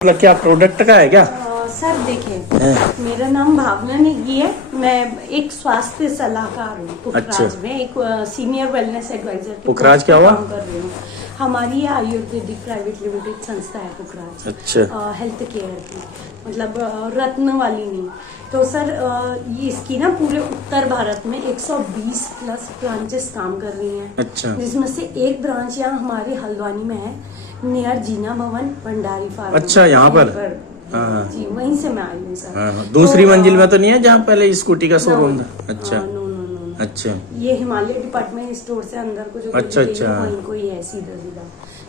मतलब क्या प्रोडक्ट का है क्या? सर देखिए, मेरा नाम भावना नेगी है। मैं एक स्वास्थ्य सलाहकार हूँ पुखराज में, एक सीनियर वेलनेस एडवाइजर की पुखराज क्या हुआ? काम कर रही हूँ। हमारी आयुर्वेदिक प्राइवेट लिमिटेड संस्था है पुखराज। अच्छा। हेल्थ केयर की, मतलब रत्न वाली नहीं। तो सर ये इसकी ना पूरे उत्तर भारत में 120 प्लस ब्रांचेस काम कर रही हैं। अच्छा। जिसमें से एक ब्रांच यहाँ हमारे हल्द्वानी में है, नियर जीना भवन भंडारी फार्म। अच्छा, यहाँ पर? हाँ। जी, वहीं से मैं आई हूँ सर। हाँ, दूसरी मंजिल में तो नहीं है जहाँ पहले स्कूटी का शोरूम था? अच्छा। No no no. अच्छा। ये हिमालय डिपार्टमेंट स्टोर से अंदर को जो अच्छा, अच्छा। वहीं कोई है सीधा सीधा।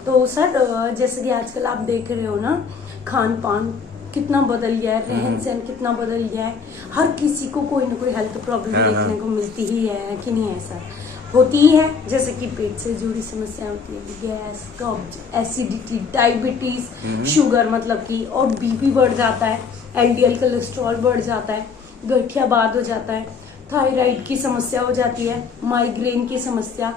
तो सर जैसे कि आजकल आप देख रहे हो ना, खान पान कितना बदल गया है, रहन सहन कितना बदल गया है। हर किसी को कोई ना कोई हेल्थ प्रॉब्लम देखने को मिलती ही है कि नहीं है सर? होती ही है। जैसे कि पेट से जुड़ी समस्या होती है, गैस, कब्ज, एसिडिटी, डायबिटीज, शुगर मतलब कि, और बीपी बढ़ जाता है, एलडीएल कोलेस्ट्रॉल बढ़ जाता है, गठियाबाद हो जाता है, थायराइड की समस्या हो जाती है, माइग्रेन की समस्या,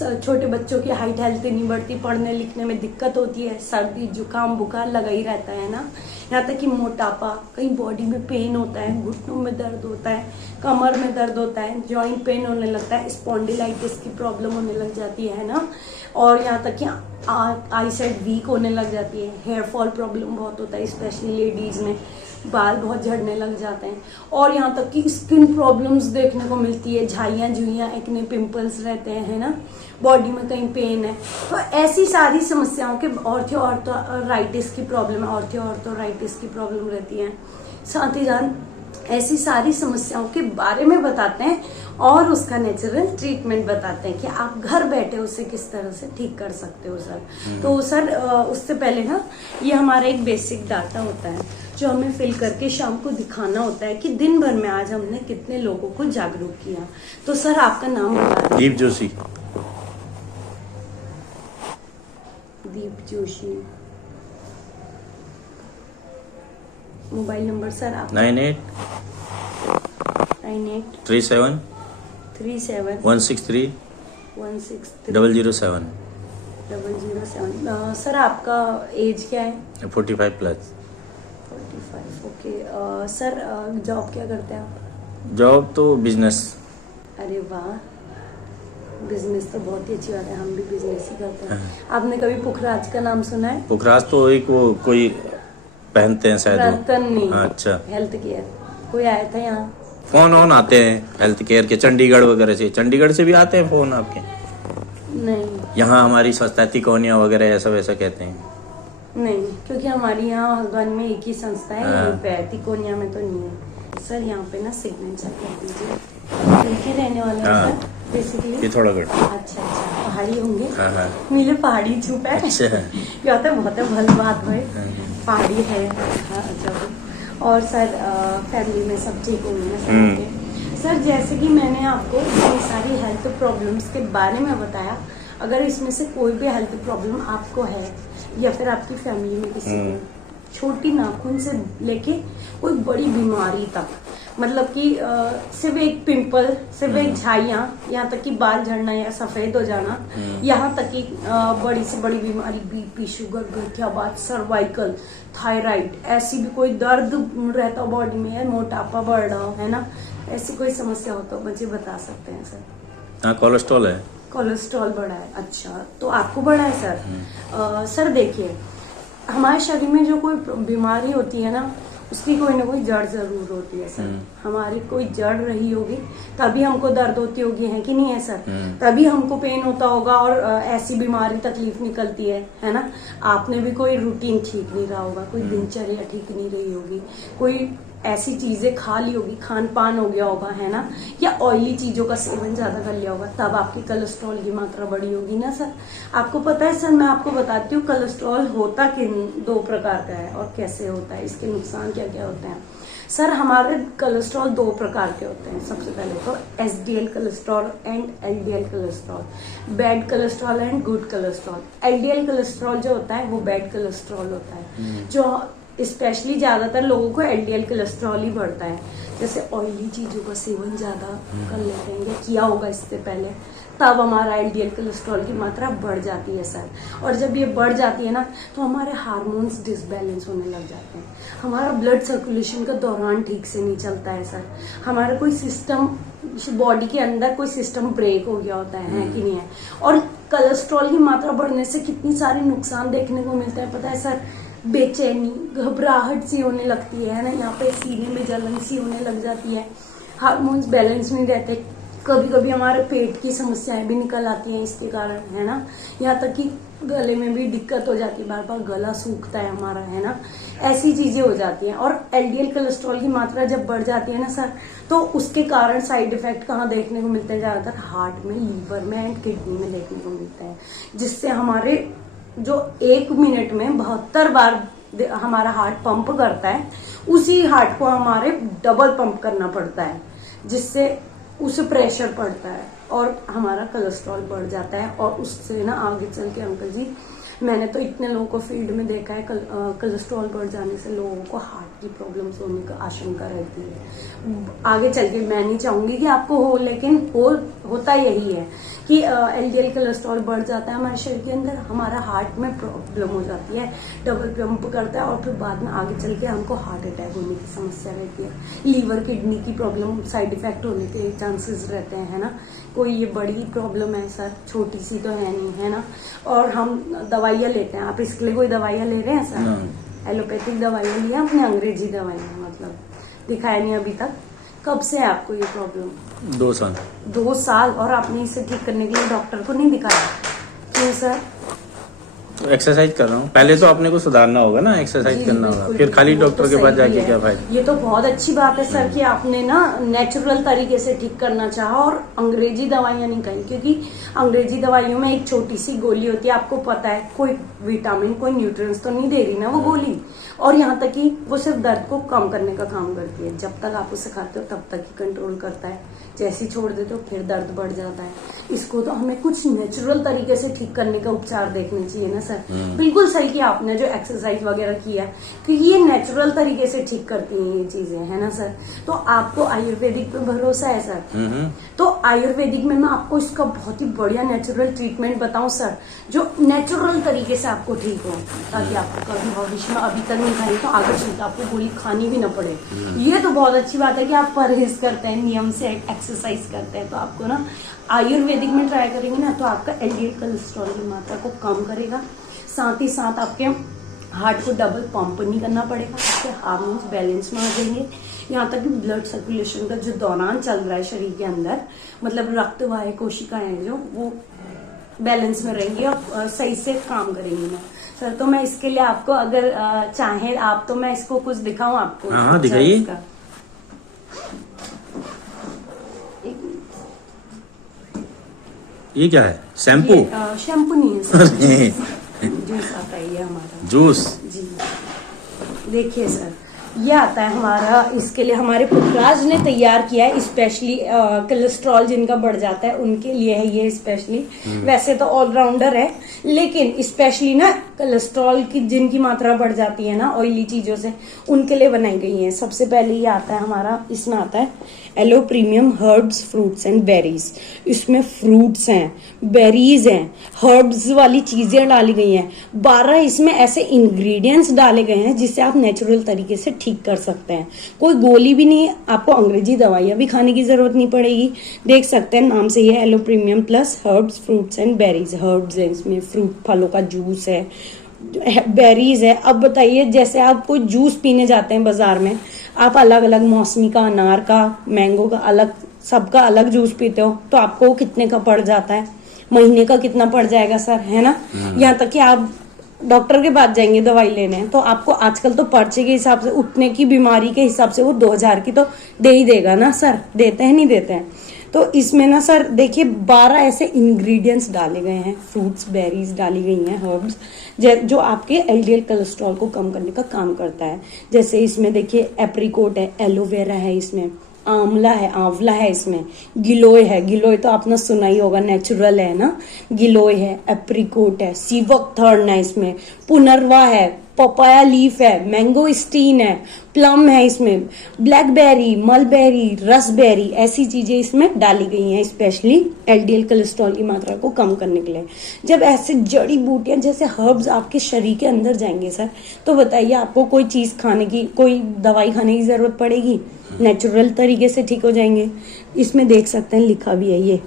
छोटे बच्चों की हाइट हेल्थी नहीं बढ़ती, पढ़ने लिखने में दिक्कत होती है, सर्दी जुकाम बुखार लगा ही रहता है ना। यहाँ तक कि मोटापा, कहीं बॉडी में पेन होता है, घुटनों में दर्द होता है, कमर में दर्द होता है, जॉइंट पेन होने लगता है, स्पॉन्डिलाइटिस की प्रॉब्लम होने लग जाती है ना। और यहाँ तक कि आई साइड वीक होने लग जाती है, हेयर फॉल प्रॉब्लम बहुत होता है, स्पेशली लेडीज में बाल बहुत झड़ने लग जाते हैं। और यहाँ तक कि स्किन प्रॉब्लम्स देखने को मिलती है, झाइयाँ झुइयाँ, एक्ने, पिंपल्स रहते हैं, है ना। बॉडी में कहीं पेन है, तो ऐसी सारी समस्याओं के ऑर्थोराइटिस की प्रॉब्लम है, ऑर्थोराइटिस की प्रॉब्लम रहती है। साथ ही साथ ऐसी सारी समस्याओं के बारे में बताते हैं और उसका नेचुरल ट्रीटमेंट बताते हैं कि आप घर बैठे उसे किस तरह से ठीक कर सकते हो सर। तो सर उससे पहले ना, ये हमारा एक बेसिक डाटा होता है जो हमें फिल करके शाम को दिखाना होता है कि दिन भर में आज हमने कितने लोगों को जागरूक किया। तो सर आपका नाम बता दीप जोशी। दीप जोशी। मोबाइल नंबर सर आप? 9837 163 007। सर आपका एज क्या है? 45 प्लस। 45। ओके। सर जॉब क्या करते हैं आप? जॉब तो बिजनेस। अरे वाह, बिजनेस तो बहुत ही अच्छी बात है, हम भी बिजनेस ही करते हैं। आपने कभी पुखराज का नाम सुना है? पुखराज तो एक वो कोई पहनते हैं शायद। रतन नहीं। अच्छा। हेल्थ केयर कोई आया था यहाँ? फोन ऑन आते हैं हेल्थ केयर के, चंडीगढ़ वगैरह से। चंडीगढ़ से भी आते हैं फोन आपके? नहीं। यहाँ हमारी संस्था तिकोनिया वगैरह ऐसा वैसा कहते हैं? नहीं, क्योंकि हमारी यहाँ हल्द्वानी में एक ही संस्था है, यहीं पे है, तिकोनिया में तो नहीं है। सर यहाँ पे ना सिग्नेचर कर दीजिए। के रहने वाले हैं सर बेसिकली? ये थोड़ा गढ़। अच्छा, पहाड़ी होंगे? हाँ। मिले पहाड़ी छुप है। अच्छा। क्या होता है, बहुत है भल बात है, पहाड़ी है। हाँ, अच्छा। और सर फैमिली में सब ठीक होंगे ना सर? सर जैसे कि मैंने आपको इतनी सारी हेल्थ प्रॉब्लम्स के बारे में बताया, अगर इसमें से कोई भी हेल्थ प्रॉब्लम आपको है या फिर आपकी फैमिली में किसी को, छोटी नाखून से लेके कोई बड़ी बीमारी तक, मतलब कि सिर्फ एक पिंपल, सिर्फ एक झाइयाँ, यहाँ तक कि बाल झड़ना या सफेद हो जाना, यहाँ तक कि बड़ी से बड़ी बीमारी, बीपी, शुगर, गठियाबाद, सर्वाइकल, थायराइड, ऐसी भी कोई दर्द रहता हो बॉडी में, या मोटापा बढ़ रहा हो, है ना, ऐसी कोई समस्या हो तो मुझे बता सकते हैं सर। हाँ, कोलेस्ट्रॉल है। कोलेस्ट्रॉल बढ़ा है? अच्छा, तो आपको बढ़ा है सर? सर देखिए, हमारे शरीर में जो कोई बीमारी होती है ना, उसकी कोई ना कोई जड़ जरूर होती है सर। हमारी कोई जड़ रही होगी तभी हमको दर्द होती होगी, है कि नहीं है सर? तभी हमको पेन होता होगा और ऐसी बीमारी तकलीफ निकलती है ना। आपने भी कोई रूटीन ठीक नहीं रहा होगा, कोई दिनचर्या ठीक नहीं रही होगी, कोई ऐसी चीजें खा ली होगी, खान पान हो गया होगा, है ना, या ऑयली चीजों का सेवन ज्यादा कर लिया होगा, तब आपकी कोलेस्ट्रॉल की मात्रा बढ़ी होगी ना सर। आपको पता है सर, मैं आपको बताती हूँ कोलेस्ट्रॉल होता किन 2 प्रकार का है और कैसे होता है, इसके नुकसान क्या क्या होते हैं। सर हमारे कोलेस्ट्रॉल 2 प्रकार के होते हैं। सबसे पहले तो SDL cholesterol and LDL cholesterol, bad cholesterol and good cholesterol. LDL cholesterol जो होता है वो बैड कोलेस्ट्रॉल होता है, जो स्पेशली ज्यादातर लोगों को एलडीएल कोलेस्ट्रॉल ही बढ़ता है, जैसे ऑयली चीजों का सेवन ज्यादा कर लेते हैं या किया होगा इससे पहले, तब हमारा एलडीएल कोलेस्ट्रॉल की मात्रा बढ़ जाती है सर। और जब ये बढ़ जाती है ना तो हमारे हार्मोन्स डिसबैलेंस होने लग जाते हैं, हमारा ब्लड सर्कुलेशन का दौरान ठीक से नहीं चलता है सर, हमारा कोई सिस्टम बॉडी के अंदर कोई सिस्टम ब्रेक हो गया होता है कि नहीं है। और कोलेस्ट्रॉल की मात्रा बढ़ने से कितनी सारे नुकसान देखने को मिलते हैं पता है सर, बेचैनी, घबराहट सी होने लगती है ना, यहाँ पे सीने में जलन सी होने लग जाती है, हार्मोन्स बैलेंस नहीं रहते, कभी कभी हमारे पेट की समस्याएं भी निकल आती हैं इसके कारण, है ना। यहाँ तक कि गले में भी दिक्कत हो जाती है, बार बार गला सूखता है हमारा, है ना, ऐसी चीजें हो जाती हैं। और एलडीएल कोलेस्ट्रॉल की मात्रा जब बढ़ जाती है ना सर, तो उसके कारण साइड इफेक्ट कहाँ देखने को मिलते हैं, ज्यादातर हार्ट में, लीवर में एंड किडनी में देखने को मिलते हैं, जिससे हमारे जो 1 मिनट में 72 बार हमारा हार्ट पंप करता है, उसी हार्ट को हमारे डबल पंप करना पड़ता है, जिससे उसे प्रेशर पड़ता है और हमारा कोलेस्ट्रॉल बढ़ जाता है। और उससे ना आगे चल के अंकल जी, मैंने तो इतने लोगों को फील्ड में देखा है, कोलेस्ट्रॉल बढ़ जाने से लोगों को हार्ट की प्रॉब्लम्स होने की आशंका रहती है आगे चल के। मैं नहीं चाहूंगी कि आपको हो, लेकिन होता यही है कि एलडीएल कोलेस्ट्रॉल बढ़ जाता है हमारे शरीर के अंदर, हमारा हार्ट में प्रॉब्लम हो जाती है, डबल पंप करता है और फिर बाद में आगे चल के हमको हार्ट अटैक होने की समस्या रहती है, लीवर किडनी की प्रॉब्लम, साइड इफेक्ट होने के चांसेस रहते हैं, है ना। कोई ये बड़ी प्रॉब्लम है सर, छोटी सी तो है नहीं, है ना। और हम दवाइयाँ लेते हैं, आप इसके लिए कोई दवाइयाँ ले रहे हैं सर? एलोपैथिक दवाइयाँ लिया आपने, अंग्रेजी दवाइयाँ मतलब दिखाया नहीं अभी तक? कब से है आपको ये प्रॉब्लम? 2 साल। 2 साल? और आपने इसे ठीक करने के लिए डॉक्टर को नहीं दिखाया? क्यों सर? तो एक्सरसाइज कर रहा हूँ। पहले तो अपने को सुधारना होगा ना, एक्सरसाइज करना होगा, फिर खाली डॉक्टर के पास जाके क्या फायदा। ये तो बहुत अच्छी बात है सर कि आपने ना नेचुरल तरीके से ठीक करना चाहा और अंग्रेजी दवाइयाँ नहीं खाई, क्योंकि अंग्रेजी दवाइयों में एक छोटी सी गोली होती है, आपको पता है, कोई विटामिन, कोई न्यूट्रिएंट्स तो नहीं दे रही ना वो गोली, और यहाँ तक कि वो सिर्फ दर्द को कम करने का काम करती है। जब तक आप उसे खाते हो तब तक ही कंट्रोल करता है, जैसे ही छोड़ देते हो फिर दर्द बढ़ जाता है। इसको तो हमें कुछ नेचुरल तरीके से ठीक करने का उपचार देखने चाहिए ना सर। बिल्कुल सही किया आपने जो एक्सरसाइज वगैरह किया, क्योंकि ये नेचुरल तरीके से ठीक करती हैं ये चीजें, है ना सर। तो आपको आयुर्वेदिक पे भरोसा है सर? तो आयुर्वेदिक में मैं आपको इसका बहुत ही बढ़िया नेचुरल ट्रीटमेंट बताऊं सर, जो नेचुरल तरीके से आपको ठीक हो, ताकि आपको कभी भविष्य में, अभी तक नहीं खाई तो आगे चलकर आपको गोली खानी भी ना पड़े। ये तो बहुत अच्छी बात है कि आप परहेज करते हैं, नियम से एक्सरसाइज करते हैं, तो आपको ना आयुर्वेदिक में ट्राई करेंगे ना तो आपका एलडीएल कोलेस्ट्रॉल की मात्रा को कम करेगा, साथ ही साथ आपके हार्ट को डबल पंप नहीं करना पड़ेगा, आपके हार्मोन्स बैलेंस में आ जाएंगे, यहाँ तक कि ब्लड सर्कुलेशन का जो दौरान चल रहा है शरीर के अंदर, मतलब रक्त वाहिनी कोशिकाएं जो वो बैलेंस में रहेंगी और सही से काम करेंगी ना सर। तो मैं इसके लिए आपको, अगर चाहें आप, तो मैं इसको कुछ दिखाऊं आपको? हाँ दिखाइए। ये क्या है? शैम्पू? शैम्पू नहीं है सर, जूस आता है ये हमारा। जूस? जी देखिए सर, ये आता है हमारा, इसके लिए हमारे पुखराज ने तैयार किया है स्पेशली, कोलेस्ट्रॉल जिनका बढ़ जाता है उनके लिए है ये स्पेशली। वैसे तो ऑलराउंडर है, लेकिन स्पेशली ना कोलेस्ट्रॉल की जिनकी मात्रा बढ़ जाती है ना ऑयली चीजों से, उनके लिए बनाई गई है। सबसे पहले ये आता है हमारा, इसमें आता है aloe premium herbs fruits and berries. इसमें फ्रूट्स हैं, बेरीज हैं, हर्ब्स वाली चीजें डाली गई हैं, 12 इसमें ऐसे इंग्रेडिएंट्स डाले गए हैं जिससे आप नेचुरल तरीके से ठीक कर सकते हैं। कोई गोली भी नहीं है, आपको अंग्रेजी दवाइयां भी खाने की जरूरत नहीं पड़ेगी। देख सकते हैं नाम से ही है, aloe premium plus herbs fruits and berries. Herbs है इसमें, फ्रूट फलों का जूस है, बेरीज है। अब बताइए, जैसे आप कोई जूस पीने जाते हैं बाजार में, आप अलग अलग मौसमी का, अनार का, मैंगो का, अलग सबका अलग जूस पीते हो, तो आपको कितने का पड़ जाता है, महीने का कितना पड़ जाएगा सर, है ना। यहाँ तक कि आप डॉक्टर के पास जाएंगे दवाई लेने, तो आपको आजकल तो पर्चे के हिसाब से, उठने की बीमारी के हिसाब से वो 2000 की तो दे ही देगा ना सर, देते हैं नहीं देते हैं। तो इसमें ना सर देखिए 12 ऐसे इंग्रेडिएंट्स डाले गए हैं, फ्रूट्स बेरीज डाली गई हैं, हर्ब्स, जो आपके एलडीएल कोलेस्ट्रॉल को कम करने का काम करता है। जैसे इसमें देखिए एप्रिकोट है, एलोवेरा है, इसमें आंवला है, आंवला है, इसमें गिलोय है, गिलोय तो आपने सुना ही होगा, नेचुरल है ना, गिलोय है, एप्रिकोट है, सीवक थर्न है, इसमें पुनर्वा है, पपाया लीफ है, मैंगो स्टीन है, प्लम है, इसमें ब्लैकबेरी, मलबेरी, रसबेरी, ऐसी चीजें इसमें डाली गई हैं स्पेशली एलडीएल कोलेस्ट्रॉल की मात्रा को कम करने के लिए। जब ऐसे जड़ी बूटियां जैसे हर्ब्स आपके शरीर के अंदर जाएंगे सर, तो बताइए आपको कोई चीज खाने की, कोई दवाई खाने की जरूरत पड़ेगी? नेचुरल तरीके से ठीक हो जाएंगे। इसमें देख सकते हैं लिखा भी है, ये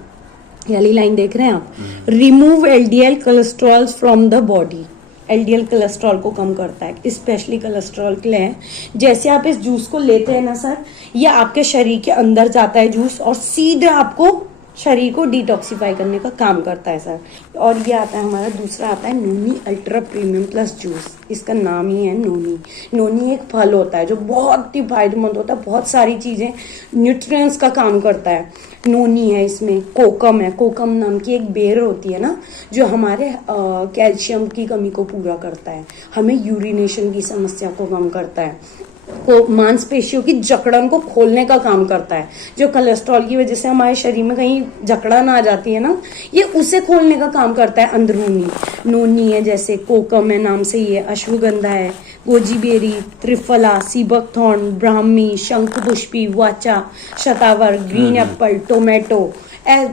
वाली लाइन देख रहे हैं आप, remove LDL cholesterol from the body. LDL cholesterol को कम करता है, स्पेशली कोलेस्ट्रॉल के लिए। जैसे आप इस जूस को लेते हैं ना सर, ये आपके शरीर के अंदर जाता है जूस और सीधे आपको शरीर को डिटॉक्सिफाई करने का काम करता है सर। और ये आता है हमारा दूसरा आता है नोनी अल्ट्रा प्रीमियम प्लस जूस। इसका नाम ही है नोनी। नोनी एक फल होता है जो बहुत ही फायदेमंद होता है, बहुत सारी चीजें न्यूट्रिएंट्स का काम करता है। नोनी है, इसमें कोकम है, कोकम नाम की एक बेर होती है ना, जो हमारे कैल्शियम की कमी को पूरा करता है, हमें यूरिनेशन की समस्या को कम करता है, को मांसपेशियों की जकड़न को खोलने का काम करता है। जो कोलेस्ट्रॉल की वजह से हमारे शरीर में कहीं जकड़न आ जाती है ना, ये उसे खोलने का काम करता है अंदरूनी। नोनी है, जैसे कोकम है नाम से, ये अश्वगंधा है, गोजीबेरी, त्रिफला, सीबकथॉर्न, ब्राह्मी, शंखपुष्पी, वाचा, शतावर, ग्रीन एप्पल, टोमेटो,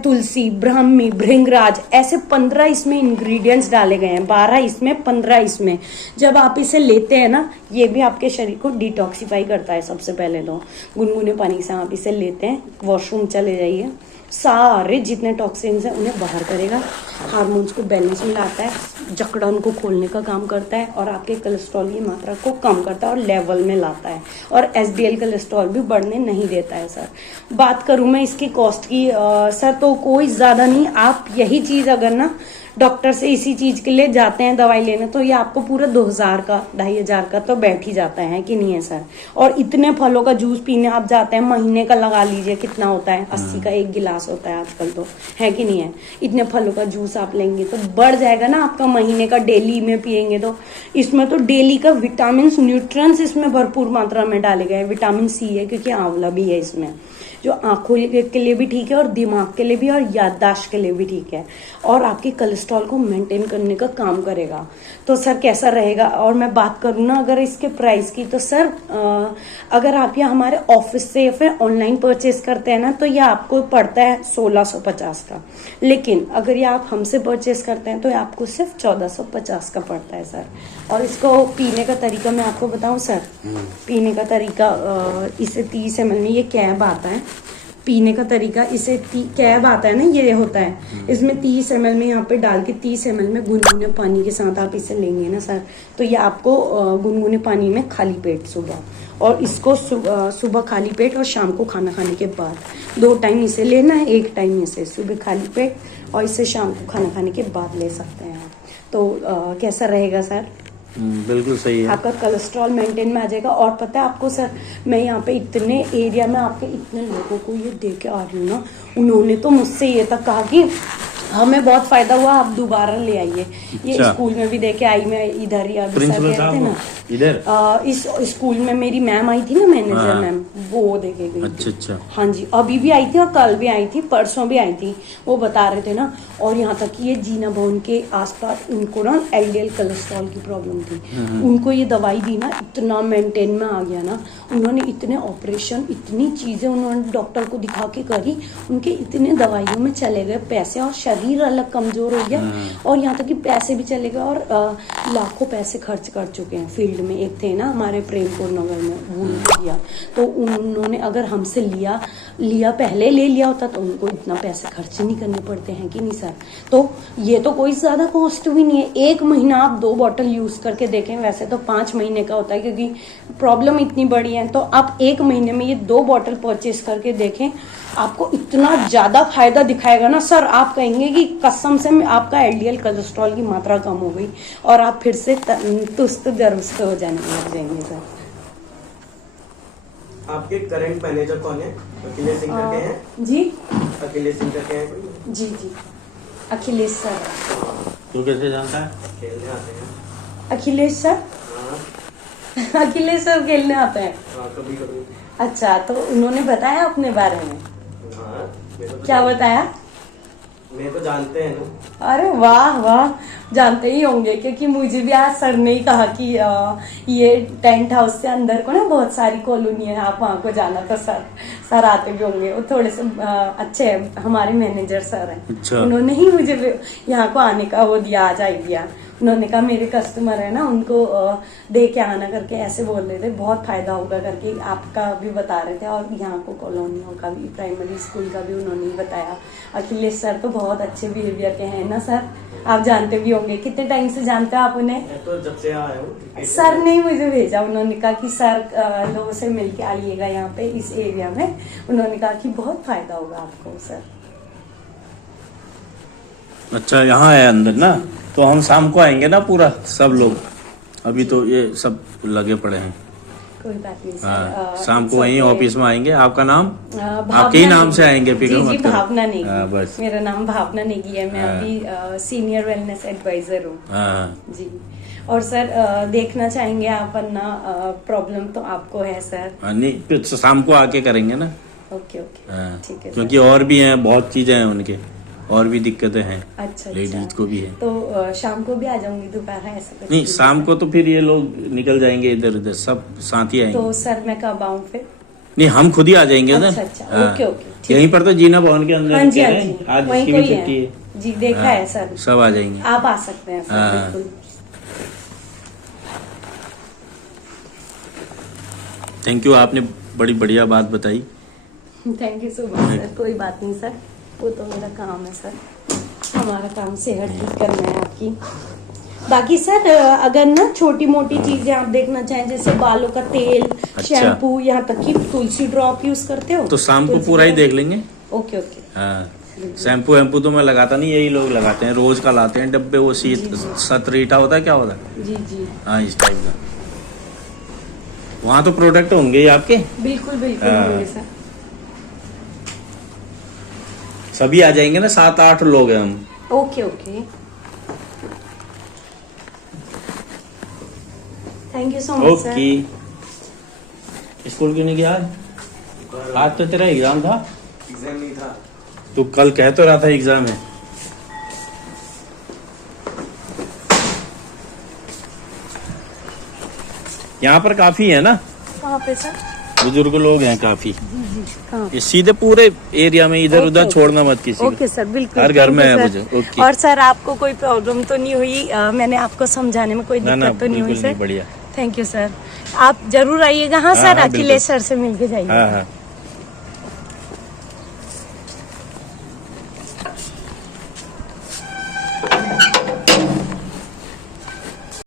तुलसी, ब्राह्मी, भृंगराज, ऐसे 15 इसमें इंग्रेडिएंट्स डाले गए हैं, 12 इसमें, 15 इसमें। जब आप इसे लेते हैं ना, ये भी आपके शरीर को डिटॉक्सिफाई करता है। सबसे पहले तो गुनगुने पानी से आप इसे लेते हैं, वॉशरूम चले जाइए, सारे जितने टॉक्सिन्स हैं उन्हें बाहर करेगा, हार्मोन्स को बैलेंस में लाता है, जकड़न को खोलने का काम करता है और आपके कोलेस्ट्रॉल की मात्रा को कम करता है और लेवल में लाता है, और एसडीएल कोलेस्ट्रॉल भी बढ़ने नहीं देता है सर। बात करूं मैं इसकी कॉस्ट की सर, तो कोई ज्यादा नहीं। आप यही चीज अगर ना डॉक्टर से इसी चीज के लिए जाते हैं दवाई लेने, तो ये आपको पूरा 2000 का 2500 का तो बैठ ही जाता है कि नहीं है सर। और इतने फलों का जूस पीने आप जाते हैं, महीने का लगा लीजिए कितना होता है, 80 का एक गिलास होता है आजकल तो, है कि नहीं है। इतने फलों का जूस आप लेंगे तो बढ़ जाएगा ना आपका महीने का, डेली में पियेंगे तो। इसमें तो डेली का विटामिन न्यूट्रिएंट्स इसमें भरपूर मात्रा में डाले गए। विटामिन सी है क्योंकि आंवला भी है इसमें, जो आंखों के लिए भी ठीक है और दिमाग के लिए भी और याददाश्त के लिए भी ठीक है, और आपके कोलेस्ट्रॉल को मेंटेन करने का काम करेगा। तो सर कैसा रहेगा? और मैं बात करूँ ना अगर इसके प्राइस की, तो सर अगर आप यहाँ हमारे ऑफिस से या फिर ऑनलाइन परचेज करते हैं ना, तो ये आपको पड़ता है 1650 का। लेकिन अगर ये आप हमसे परचेज करते हैं तो ये आपको सिर्फ 1450 का पड़ता है सर। और इसको पीने का तरीका मैं आपको बताऊं सर, पीने का तरीका, इसे 30 ml में ये कैब आता है, पीने का तरीका, इसे कैब आता है ना, ये होता है, इसमें 30 ml में यहाँ पे डाल के 30 ml में गुनगुने पानी के साथ आप इसे लेंगे ना सर, तो ये आपको गुनगुने पानी में खाली पेट सुबह, और इसको सुबह खाली पेट और शाम को खाना खाने के बाद 2 टाइम इसे लेना है। 1 टाइम इसे सुबह खाली पेट और इसे शाम को खाना खाने के बाद ले सकते हैं आप। तो कैसा रहेगा सर? बिल्कुल सही है, आपका कोलेस्ट्रॉल मेंटेन में आ जाएगा। और पता है आपको सर, मैं यहाँ पे इतने एरिया में आपके इतने लोगों को ये दे के आ रही हूँ ना, उन्होंने तो मुझसे ये तक कहा कि हमें बहुत फायदा हुआ, आप दोबारा ले आइए। ये स्कूल में भी देके आई, मैं इधर ही अभी सर कहते ना इधर, इस स्कूल में मेरी मैम आई थी ना, मैनेजर मैम, वो देके गई। अच्छा। हाँ जी, अभी भी आई थी और कल भी आई थी, परसों भी आई थी, वो बता रहे थे ना। और यहाँ तक कि ये जीना भवन के आसपास उनको ना एलडीएल कोलेस्ट्रॉल की प्रॉब्लम थी, उनको ये दवाई दी ना, इतना मेंटेन में आ गया ना, उन्होंने इतने ऑपरेशन, इतनी चीजें उन्होंने डॉक्टर को दिखा के करी, उनके इतने दवाइयों में चले गए पैसे और शरीर अलग कमजोर हो गया, और यहाँ तक कि पैसे भी चले गए, और लाखों पैसे खर्च कर चुके हैं फील्ड में। एक थे ना हमारे प्रेमपुर नगर में, वो दिया, तो उन्होंने अगर हमसे लिया पहले ले लिया होता तो उनको इतना पैसे खर्च नहीं करने पड़ते हैं कि नहीं सर। तो ये तो कोई ज्यादा कॉस्ट भी नहीं है, 1 महीना आप 2 बॉटल यूज करके देखें, वैसे तो 5 महीने का होता है क्योंकि प्रॉब्लम इतनी बड़ी है, तो आप 1 महीने में ये 2 बॉटल परचेज करके देखें, आपको इतना ज्यादा फायदा दिखाएगा ना सर, आप कहेंगे कि कसम से आपका एलडीएल कोलेस्ट्रॉल की मात्रा कम हो गई और आप फिर से तुस्त दुरुस्त हो जाने लग जाएंगे सर। आपके करंट मैनेजर कौन है? अखिलेश सिंह करके हैं जी, अखिलेश सिंह करके हैं कोई? जी अखिलेश सर। तो कैसे जानता है? खेलने आते हैं अखिलेश सर। हाँ। अखिलेश सर खेलने आते हैं? हाँ, कभी कभी। अच्छा, तो उन्होंने बताया अपने बारे में? हाँ, क्या बताया? मेरे को जानते हैं ना। अरे वाह वाह, जानते ही होंगे क्योंकि मुझे भी आज सर ने ही कहा कि ये टेंट हाउस से अंदर को ना बहुत सारी कॉलोनी है, आप वहाँ को जाना, तो सर आते भी होंगे। वो थोड़े से अच्छे हैं, हमारे मैनेजर सर हैं। अच्छा। उन्होंने ही मुझे यहाँ को आने का वो दिया, आज आइडिया। उन्होंने कहा मेरे कस्टमर है ना, उनको दे के आना करके ऐसे बोल रहे थे, बहुत फायदा होगा करके आपका भी बता रहे थे, और यहाँ को कॉलोनियों का भी, प्राइमरी स्कूल का भी उन्होंने ही बताया। अखिलेश सर तो बहुत अच्छे बिहेवियर के हैं ना सर, आप जानते भी होंगे। कितने टाइम से जानते हो आप उन्हें? मैं तो जब से आया हूँ। सर ने ही मुझे भेजा, उन्होंने कहा कि सर लोगों से मिल के आइएगा यहाँ पे इस एरिया में। उन्होंने कहा कि बहुत फायदा होगा आपको सर। अच्छा, यहाँ है अंदर ना, तो हम शाम को आएंगे ना पूरा सब लोग, अभी तो ये सब लगे पड़े हैं। कोई बात नहीं हाँ, सर। शाम को वहीं ऑफिस में आएंगे। आपका नाम? भावना आपके ही नाम नेगी। से आएंगे, फिक्र जी मत जी, करो। भावना हाँ, नेगी। बस। मेरा नाम भावना नेगी है, मैं हाँ। अभी सीनियर वेलनेस एडवाइजर हूँ। हाँ, जी। और सर देखना चाहेंगे आप, वरना प्रॉब्लम तो आपको है सर। नहीं, फिर शाम को आके करेंगे ना। ओके ओके, हाँ, ठीक है क्योंकि और भी हैं, बहुत चीजें हैं उनके, और भी दिक्कतें हैं। अच्छा लेडीज को भी है। तो शाम को भी आ जाऊंगी, दोपहर है ऐसा कुछ नहीं, शाम को तो फिर ये लोग निकल जाएंगे इधर उधर, सब साथ ही आएंगे। तो सर मैं कब आऊँ फिर? नहीं, हम खुद ही आ जाएंगे उधर। अच्छा अच्छा, हाँ। ओके ओके, ठीक। यहीं पर तो जीना भवन के अंदर हाँ जी हाँ है। जी, आज वहीं इसकी भी कोई छुट्टी है है। जी, देखा हाँ, है सर। सब आ जाएंगे। आप आ सकते हैं सर, हाँ। बिल्कुल। थैंक यू, आपने बड़ी बढ़िया बात बताई। Thank you so much sir. कोई बात नहीं सर, वो तो मेरा काम है सर, हमारा काम सेहत ठीक करना है आपकी। बाकी सर अगर ना छोटी मोटी चीजें आप देखना चाहें, जैसे बालों का तेल, शैम्पू, यहाँ तक कि तुलसी ड्रॉप यूज करते हो? तो शाम को तुलसी पूरा ही ड्रॉप? देख लेंगे। Okay okay. हाँ, शैम्पू वैम्पू तो मैं लगाता नहीं, यही लोग लगाते हैं, रोज का लाते हैं डब्बे। वो जी, जी। सतरीटा होता है, क्या होता है? जी जी, हाँ, इस टाइप का। वहाँ तो प्रोडक्ट होंगे ही आपके। बिल्कुल बिल्कुल हाँ। होंगे सर। सभी आ जाएंगे ना, 7-8 लोग हैं हम। Okay okay, thank you so much sir. Okay. School क्यों नहीं गया आज तो तेरा एग्जाम था। एग्जाम नहीं था। तू कल कह तो रहा था एग्जाम है। यहाँ पर काफी है ना, कहाँ पे सर? बुजुर्ग लोग हैं काफी। जी जी, कहाँ? ये सीधे पूरे एरिया में इधर उधर ओके, छोड़ना मत किसी को। ओके सर, बिल्कुल। हर घर में थैंक है यू मुझे। सर। ओके। और सर आपको कोई प्रॉब्लम तो नहीं हुई? मैंने आपको समझाने में कोई ना ना, दिक्कत तो नहीं हुई बिल्कुल सर? नहीं, बढ़िया। Thank you sir. आप जरूर आइएगा। हाँ हाँ, सर, हाँ, अखिलेश सर से मिलके जाइएगा। हाँ हाँ।